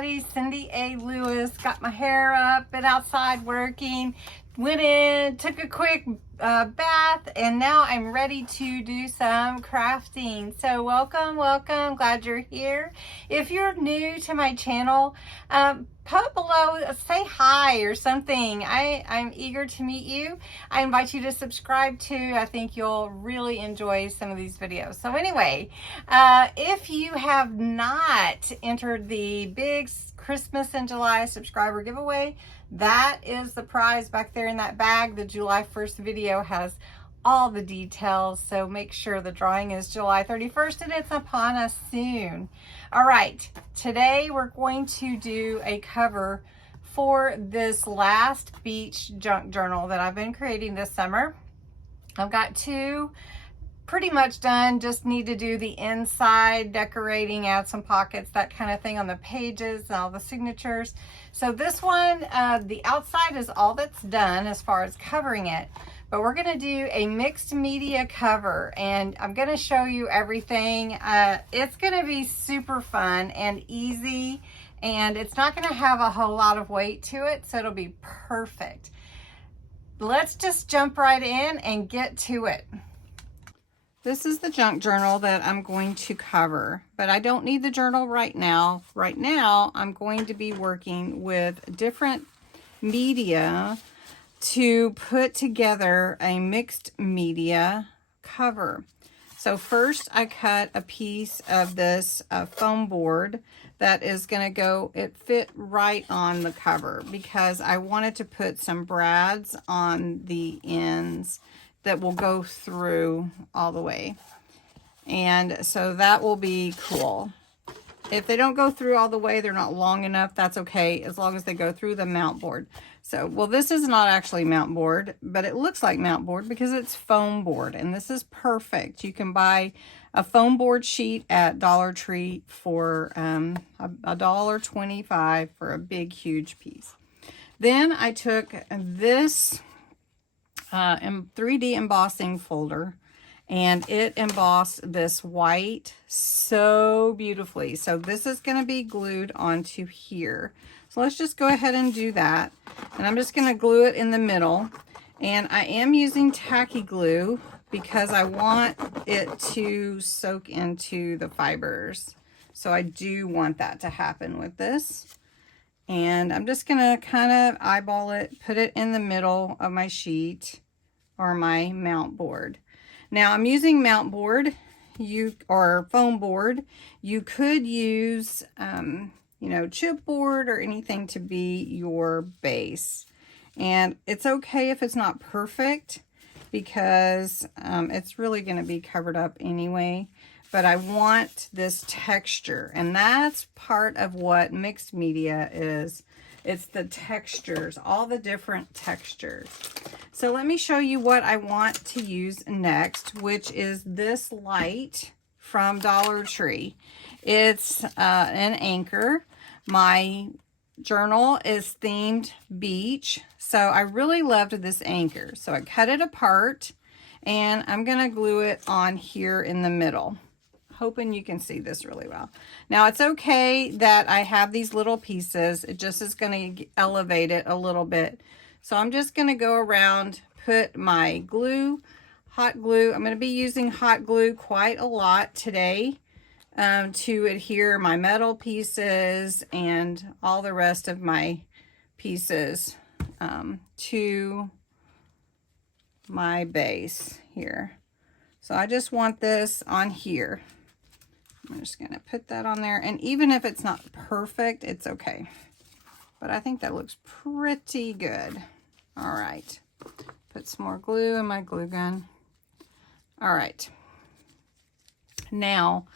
everybody. Cindy A. Lewis. Got my hair up, been outside working, went in, took a quick bath, and now I'm ready to do some crafting. So welcome, welcome. Glad you're here. If you're new to my channel, put below, say hi or something. I'm eager to meet you. I invite you to subscribe too. I think you'll really enjoy some of these videos. So anyway, if you have not entered the big Christmas in July subscriber giveaway, that is the prize back there in that bag. The July 1st video has all the details, so make sure the drawing is July 31st and it's upon us soon. All right, today we're going to do a cover for this last beach junk journal that I've been creating this summer. I've got two pretty much done, just need to do the inside decorating, add some pockets, that kind of thing on the pages and all the signatures. So this one, the outside is all that's done as far as covering it, but we're gonna do a mixed media cover and I'm gonna show you everything. It's gonna be super fun and easy, and it's not gonna have a whole lot of weight to it, so it'll be perfect. Let's just jump right in and get to it. This is the junk journal that I'm going to cover, but I don't need the journal right now. Right now, I'm going to be working with different media to put together a mixed media cover. So first I cut a piece of this foam board that is going to go, it fit right on the cover because I wanted to put some brads on the ends that will go through all the way. And so that will be cool. If they don't go through all the way, they're not long enough, that's okay, as long as they go through the mount board. So, well, this is not actually mount board, but it looks like mount board because it's foam board, and this is perfect. You can buy a foam board sheet at Dollar Tree for $1.25 for a big, huge piece. Then I took this 3D embossing folder, and it embossed this white so beautifully. So this is going to be glued onto here. So let's just go ahead and do that. And I'm just going to glue it in the middle. And I am using tacky glue because I want it to soak into the fibers. So I do want that to happen with this. And I'm just going to kind of eyeball it, put it in the middle of my sheet or my mount board. Now I'm using mount board, or foam board. You could use, you know, chipboard or anything to be your base. And it's okay if it's not perfect because it's really going to be covered up anyway. But I want this texture, and that's part of what mixed media is. It's the textures, all the different textures. So let me show you what I want to use next, which is this light from Dollar Tree. It's an anchor. My journal is themed beach, so I really loved this anchor. So I cut it apart, and I'm gonna glue it on here in the middle. Hoping you can see this really well. Now it's okay that I have these little pieces. It just is going to elevate it a little bit. So I'm just going to go around, put my glue, hot glue. I'm going to be using hot glue quite a lot today to adhere my metal pieces and all the rest of my pieces to my base here. So I just want this on here. I'm just going to put that on there. And even if it's not perfect, it's okay. But I think that looks pretty good. All right. Put some more glue in my glue gun. All right. Now,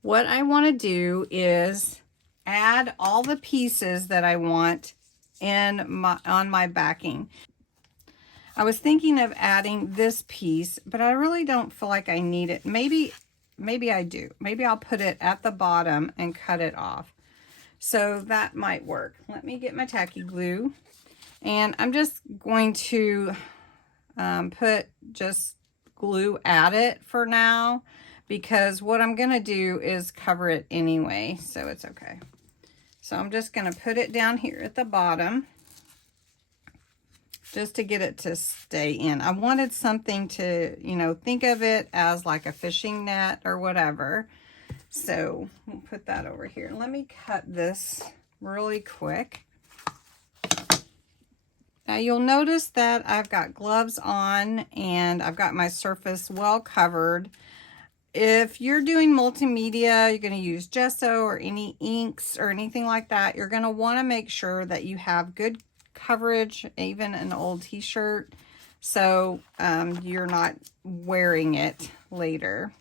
what I want to do is add all the pieces that I want on my backing. I was thinking of adding this piece, but I really don't feel like I need it. Maybe I do. Maybe I'll put it at the bottom and cut it off. So that might work. Let me get my tacky glue. And I'm just going to put just glue at it for now, because what I'm going to do is cover it anyway. So it's okay. So I'm just going to put it down here at the bottom just to get it to stay in. I wanted something to, you know, think of it as like a fishing net or whatever. So we'll put that over here. Let me cut this really quick. Now you'll notice that I've got gloves on and I've got my surface well covered. If you're doing multimedia, you're going to use gesso or any inks or anything like that, you're going to want to make sure that you have good coverage, even an old t-shirt, so you're not wearing it later.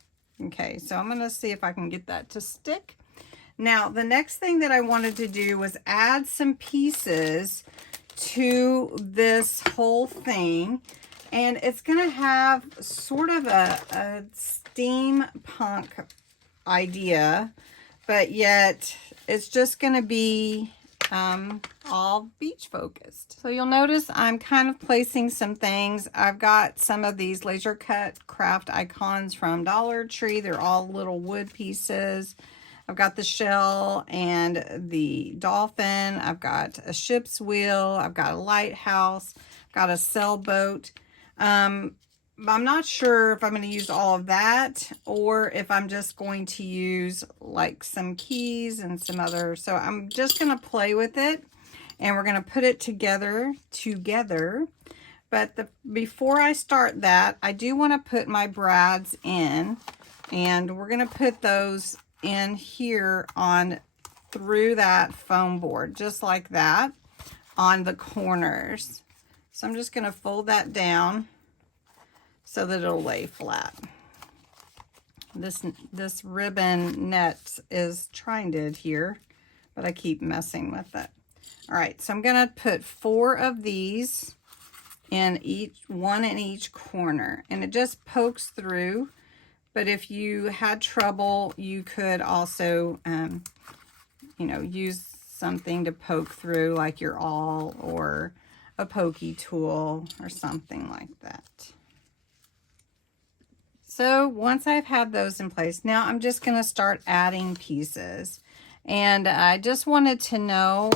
Okay, so I'm going to see if I can get that to stick. Now, the next thing that I wanted to do was add some pieces to this whole thing, and it's going to have sort of a steampunk idea, but yet it's just going to be all beach focused. So you'll notice I'm kind of placing some things. I've got some of these laser cut craft icons from Dollar Tree. They're all little wood pieces. I've got the shell and the dolphin. I've got a ship's wheel. I've got a lighthouse. I've got a sailboat. I'm not sure if I'm going to use all of that or if I'm just going to use like some keys and some other. So I'm just going to play with it and we're going to put it together. But before I start that, I do want to put my brads in, and we're going to put those in here on through that foam board, just like that, on the corners. So I'm just going to fold that down so that it'll lay flat. This ribbon net is trying to adhere, but I keep messing with it. All right, so I'm gonna put 4 of these in one in each corner, and it just pokes through. But if you had trouble, you could also, you know, use something to poke through, like your awl or a pokey tool or something like that. So once I've had those in place, now I'm just going to start adding pieces. And I just wanted to know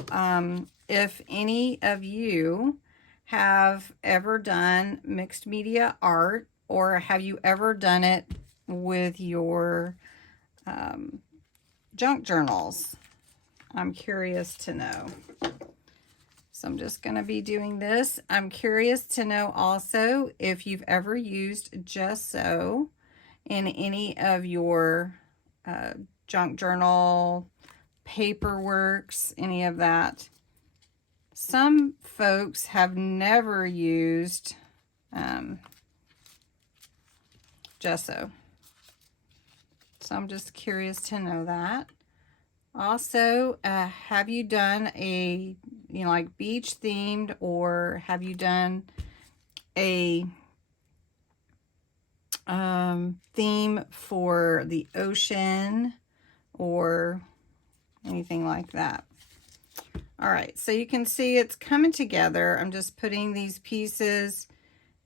if any of you have ever done mixed media art, or have you ever done it with your junk journals? I'm curious to know. So I'm just going to be doing this. I'm curious to know also if you've ever used gesso in any of your junk journal, paperworks, any of that. Some folks have never used gesso. So I'm just curious to know that. Also, have you done a, you know, like beach themed, or have you done a theme for the ocean or anything like that? All right, so you can see it's coming together. I'm just putting these pieces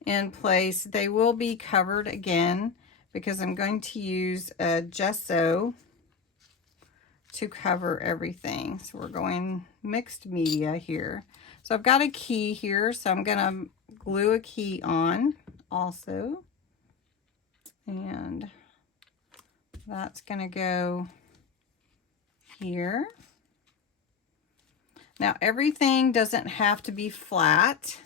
in place. They will be covered again because I'm going to use a gesso to cover everything. So we're going mixed media here. So I've got a key here, so I'm gonna glue a key on also. And that's gonna go here. Now everything doesn't have to be flat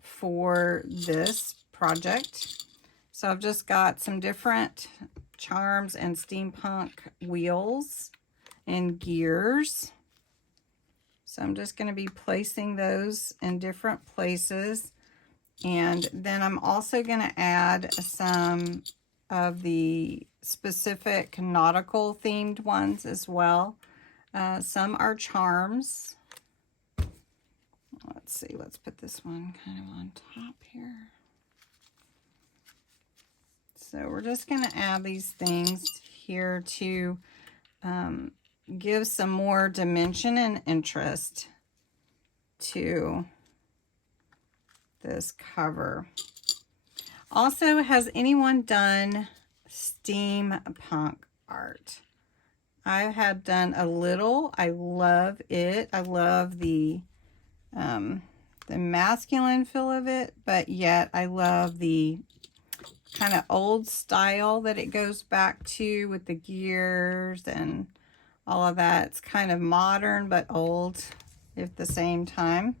for this project. So I've just got some different charms and steampunk wheels and gears. So I'm just going to be placing those in different places. And then I'm also going to add some of the specific nautical themed ones as well. Some are charms. Let's see, let's put this one kind of on top here. So we're just going to add these things here to give some more dimension and interest to this cover. Also, has anyone done steampunk art? I have done a little. I love it. I love the masculine feel of it, but yet I love the kind of old style that it goes back to with the gears and all of that. It's kind of modern but old at the same time.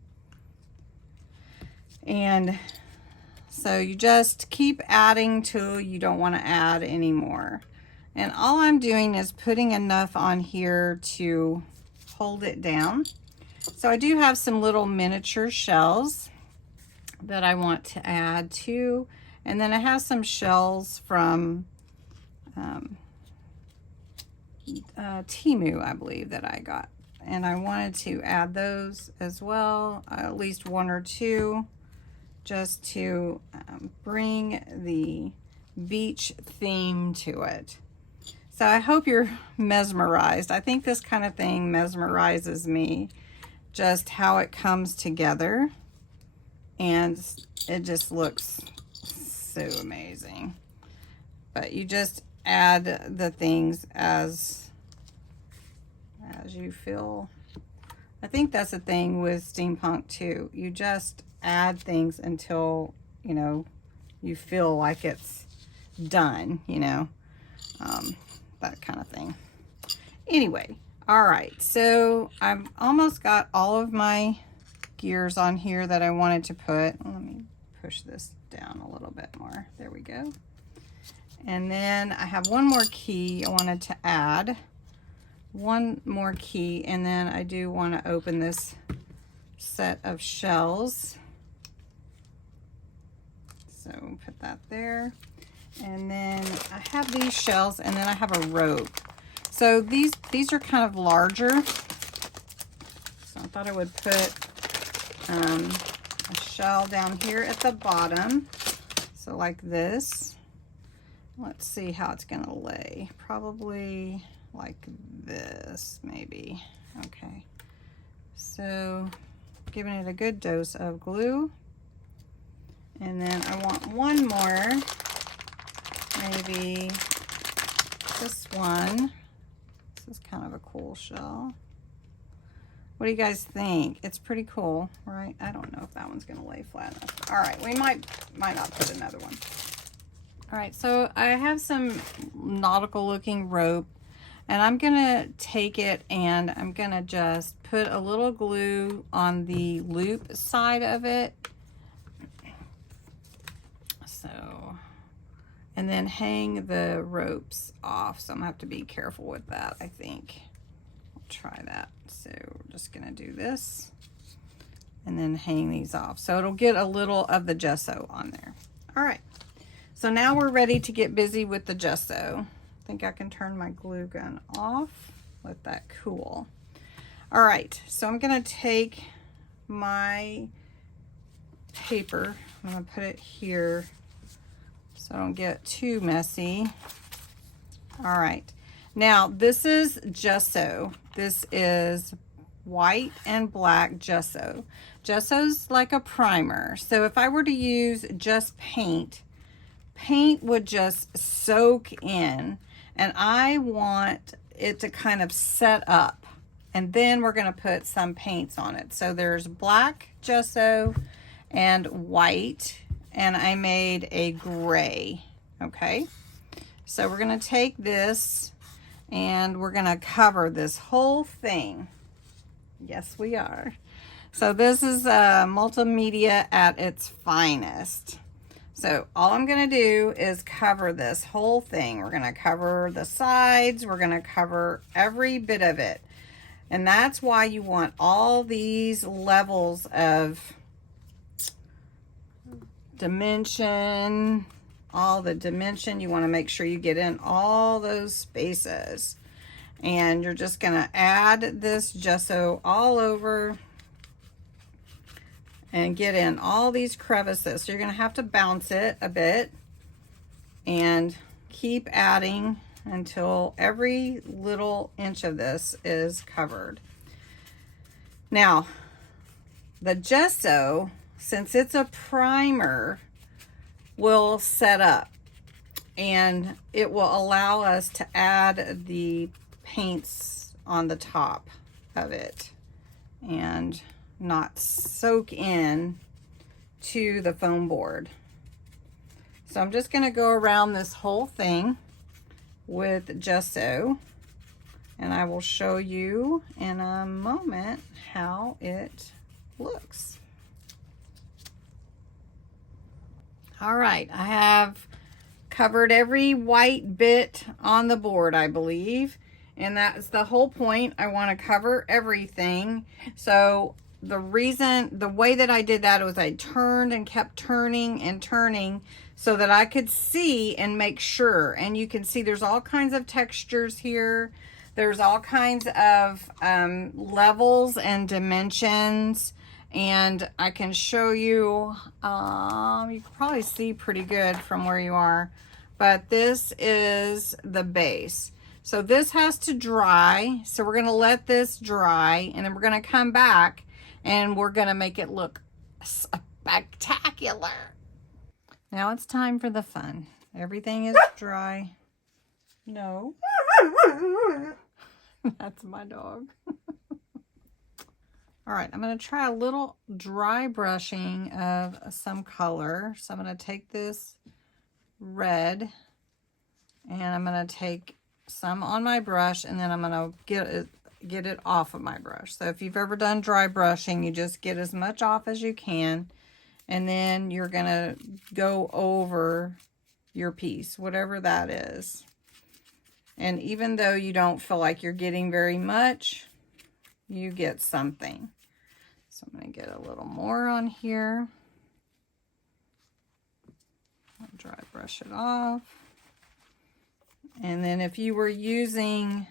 And so you just keep adding till you don't want to add anymore. And all I'm doing is putting enough on here to hold it down. So I do have some little miniature shells that I want to add to. And then I have some shells from Temu, I believe, that I got. And I wanted to add those as well, at least one or two, just to bring the beach theme to it. So I hope you're mesmerized. I think this kind of thing mesmerizes me, just how it comes together. And it just looks so amazing. But you just add the things as you feel. I think that's the thing with steampunk too. You just add things until, you know, you feel like it's done, you know, that kind of thing. Anyway, all right, so I've almost got all of my gears on here that I wanted to put. Let me push this down a little bit more. There we go. And then I have one more key I wanted to add. One more key, and then I do want to open this set of shells. So put that there. And then I have these shells, and then I have a rope. So these are kind of larger. So I thought I would put a shell down here at the bottom. So like this. Let's see how it's gonna lay. Probably like this, maybe. Okay. So giving it a good dose of glue. And then I want one more, maybe this one. This is kind of a cool shell. What do you guys think? It's pretty cool, right? I don't know if that one's gonna lay flat enough. All right, we might not put another one. All right, so I have some nautical looking rope, and I'm gonna take it and I'm gonna just put a little glue on the loop side of it. So, and then hang the ropes off. So I'm gonna have to be careful with that, I think. I'll try that. So we're just gonna do this and then hang these off. So it'll get a little of the gesso on there. All right. So now we're ready to get busy with the gesso. I think I can turn my glue gun off, let that cool. All right, so I'm gonna take my paper, I'm gonna put it here so I don't get too messy. All right, now this is gesso. This is white and black gesso. Gesso's like a primer. So if I were to use just paint would just soak in, and I want it to kind of set up, and then we're going to put some paints on it. So there's black gesso and white, and I made a gray. Okay, so we're going to take this and we're going to cover this whole thing. Yes, we are. So this is multimedia at its finest. So all I'm gonna do is cover this whole thing. We're gonna cover the sides, we're gonna cover every bit of it. And that's why you want all these levels of dimension, all the dimension. You wanna make sure you get in all those spaces. And you're just gonna add this gesso all over and get in all these crevices. So you're gonna have to bounce it a bit and keep adding until every little inch of this is covered. Now, the gesso, since it's a primer, will set up, and it will allow us to add the paints on the top of it and not soak in to the foam board. So I'm just going to go around this whole thing with gesso, and I will show you in a moment how it looks. All right, I have covered every white bit on the board, I believe, and that's the whole point. I want to cover everything. So the way that I did that was I turned and kept turning and turning so that I could see and make sure. And you can see there's all kinds of textures here. There's all kinds of levels and dimensions. And I can show you, you can probably see pretty good from where you are, but this is the base. So this has to dry. So we're gonna let this dry, and then we're gonna come back and we're gonna make it look spectacular. Now it's time for the fun. Everything is dry. No. That's my dog. All right, I'm going to try a little dry brushing of some color. So I'm going to take this red and I'm going to take some on my brush, and then I'm going to get it off of my brush. So if you've ever done dry brushing, you just get as much off as you can, and then you're going to go over your piece, whatever that is. And even though you don't feel like you're getting very much, you get something. So I'm going to get a little more on here. I'll dry brush it off. And then if you were using,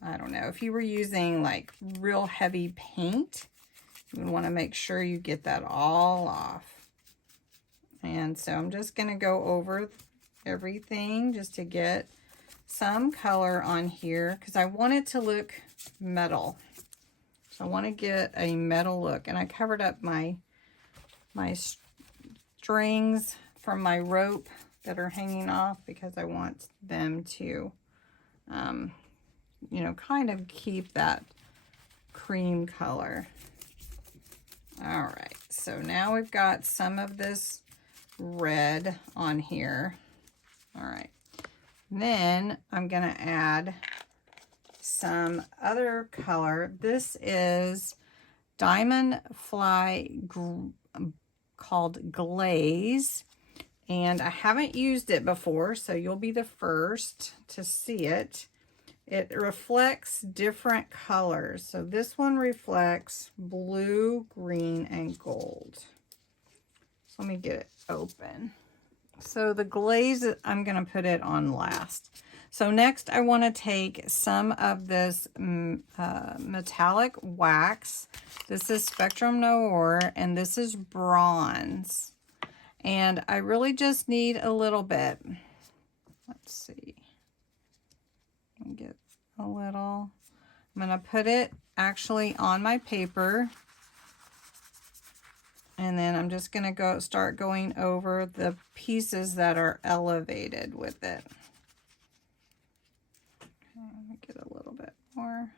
I don't know, if you were using like real heavy paint, you would want to make sure you get that all off. And so I'm just going to go over everything just to get some color on here because I want it to look metal. So I want to get a metal look, and I covered up my strings from my rope that are hanging off because I want them to, you know, kind of keep that cream color. All right, so now we've got some of this red on here. All right, then I'm gonna add some other color. This is Diamond Fly called Glaze, and I haven't used it before, so you'll be the first to see it. It reflects different colors. So this one reflects blue, green, and gold. So let me get it open. So the glaze, I'm going to put it on last. So next I want to take some of this metallic wax. This is Spectrum Noir, and this is bronze. And I really just need a little bit. Let's see. Get a little. I'm going to put it actually on my paper. And then I'm just going to start going over the pieces that are elevated with it. Okay, let me get a little bit more.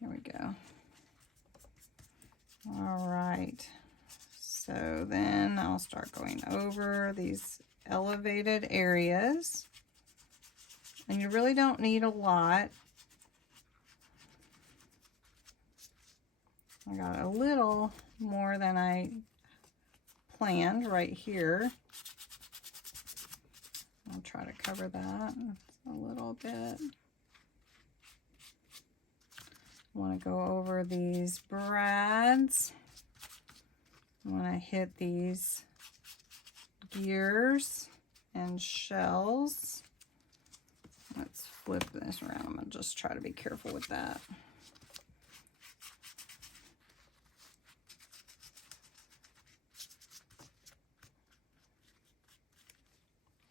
Here we go. All right. So then I'll start going over these elevated areas. And you really don't need a lot. I got a little more than I planned right here. I'll try to cover that a little bit. I want to go over these brads. When I hit these gears and shells. Let's flip this around. I'm going to just try to be careful with that.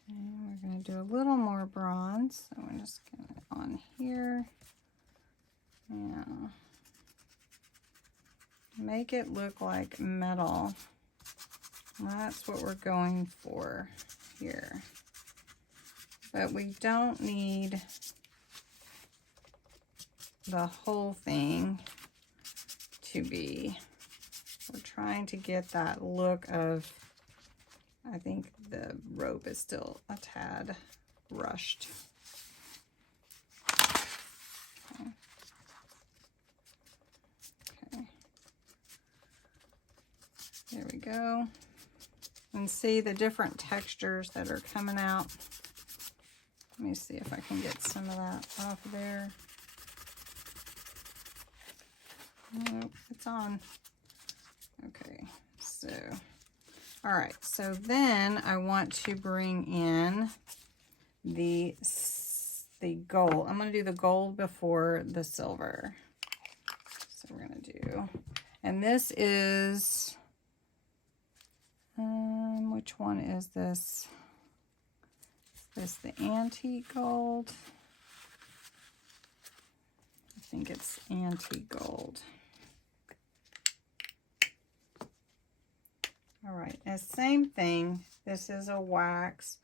And we're going to do a little more bronze. So I'm just going to on here. Yeah. Make it look like metal. That's what we're going for here. but we don't need the whole thing to be. We're trying to get that look of, I think the rope is still a tad rushed. Okay. Okay. There we go. And see the different textures that are coming out. Let me see if I can get some of that off of there. Nope, it's on. Okay, so, all right, so then I want to bring in the gold. I'm going to do the gold before the silver. So we're going to do, and this is, which one is this? Is this the antique gold? I think it's antique gold. All right, and same thing. This is a wax.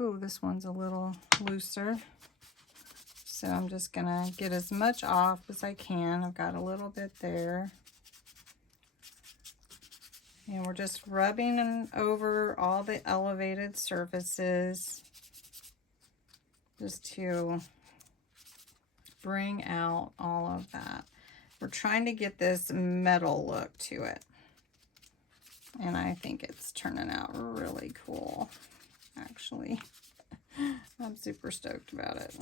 Ooh, this one's a little looser. So I'm just gonna get as much off as I can. I've got a little bit there. And we're just rubbing over all the elevated surfaces just to bring out all of that. We're trying to get this metal look to it. And I think it's turning out really cool, actually. I'm super stoked about it.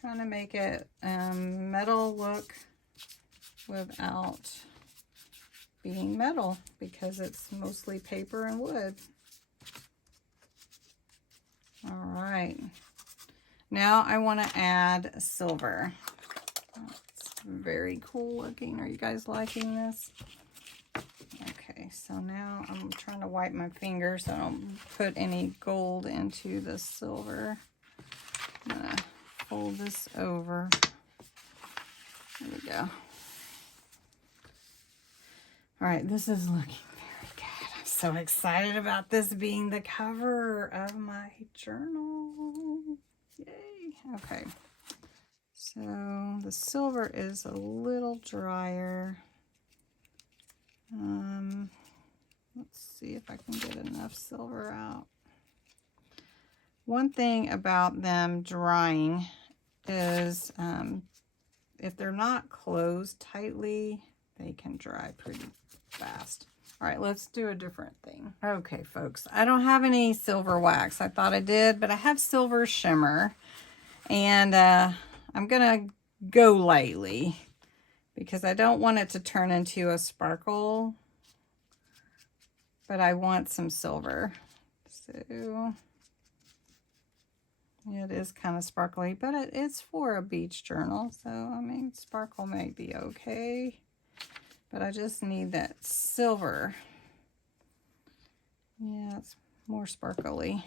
Trying to make it metal look without being metal, because it's mostly paper and wood. All right. Now I want to add silver. It's very cool looking. Are you guys liking this? Okay, so now I'm trying to wipe my fingers so I don't put any gold into the silver. I'm gonna fold this over. There we go. All right, this is looking very good. I'm so excited about this being the cover of my journal. Yay. Okay. So the silver is a little drier. Let's see if I can get enough silver out. One thing about them drying is if they're not closed tightly, they can dry pretty fast. All right, let's do a different thing. Okay, folks, I don't have any silver wax. I thought I did, but I have silver shimmer. And I'm gonna go lightly because I don't want it to turn into a sparkle, but I want some silver. So it is kind of sparkly, but it's for a beach journal. So, I mean, sparkle may be okay, but I just need that silver. Yeah, it's more sparkly.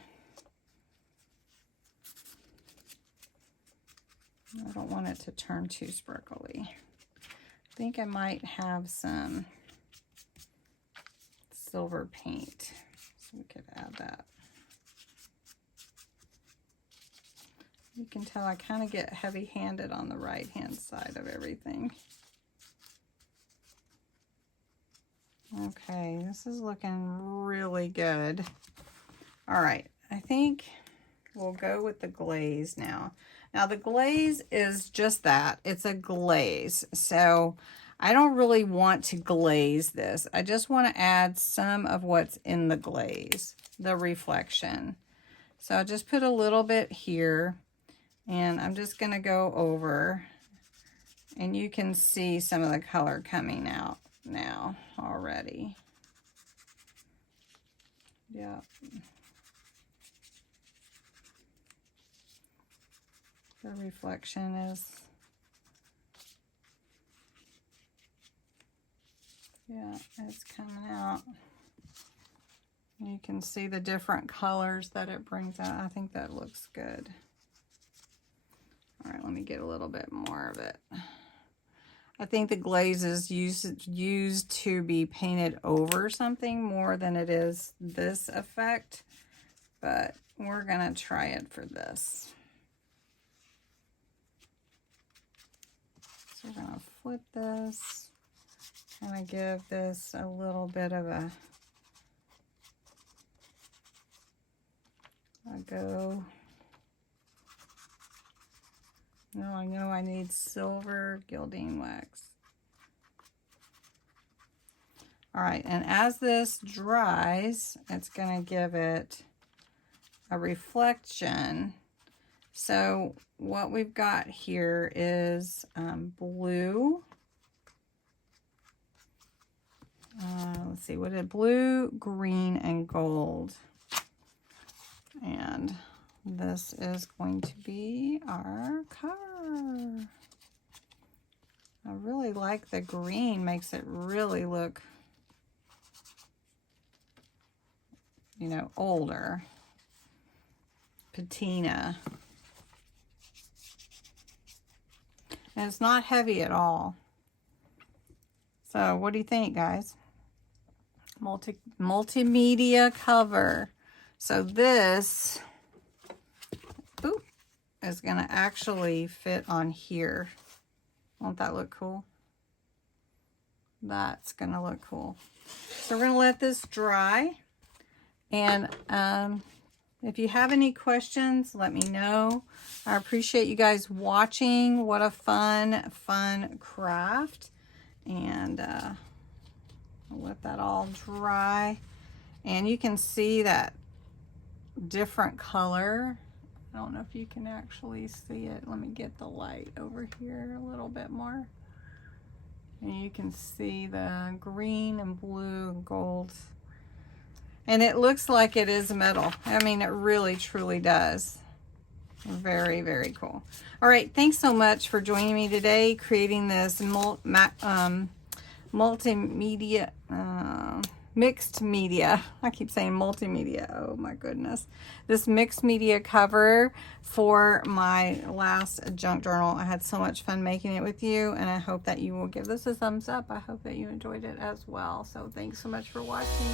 I don't want it to turn too sparkly. I think I might have some silver paint, so we could add that. You can tell I kind of get heavy-handed on the right-hand side of everything. Okay, this is looking really good. All right, I think we'll go with the glaze now. Now the glaze is just that, it's a glaze. So I don't really want to glaze this. I just want to add some of what's in the glaze, the reflection. So I'll just put a little bit here, and I'm just going to go over, and you can see some of the color coming out now already. Yeah. The reflection is, yeah, it's coming out. You can see the different colors that it brings out. I think that looks good. All right, let me get a little bit more of it. I think the glaze is used to be painted over something more than it is this effect, but we're gonna try it for this. So we're gonna flip this, kind of give this a little bit of a go. Now I know I need silver gilding wax. All right, and as this dries, it's gonna give it a reflection. So what we've got here is blue. Let's see, what is it? Blue, green, and gold. And this is going to be our cover. I really like the green, makes it really look, you know, older. Patina. And it's not heavy at all. So what do you think, guys? Multimedia cover. So this is going to actually fit on here. Won't that look cool? That's going to look cool. So we're going to let this dry. And if you have any questions, let me know. I appreciate you guys watching. What a fun craft. And I'll let that all dry. And you can see that different color. I don't know if you can actually see it. Let me get the light over here a little bit more. And you can see the green and blue and gold. And it looks like it is metal. I mean, it really, truly does. Very, very cool. All right, thanks so much for joining me today, creating this multimedia, mixed media. I keep saying multimedia. Oh my goodness. This mixed media cover for my last junk journal. I had so much fun making it with you, and I hope that you will give this a thumbs up. I hope that you enjoyed it as well. So thanks so much for watching.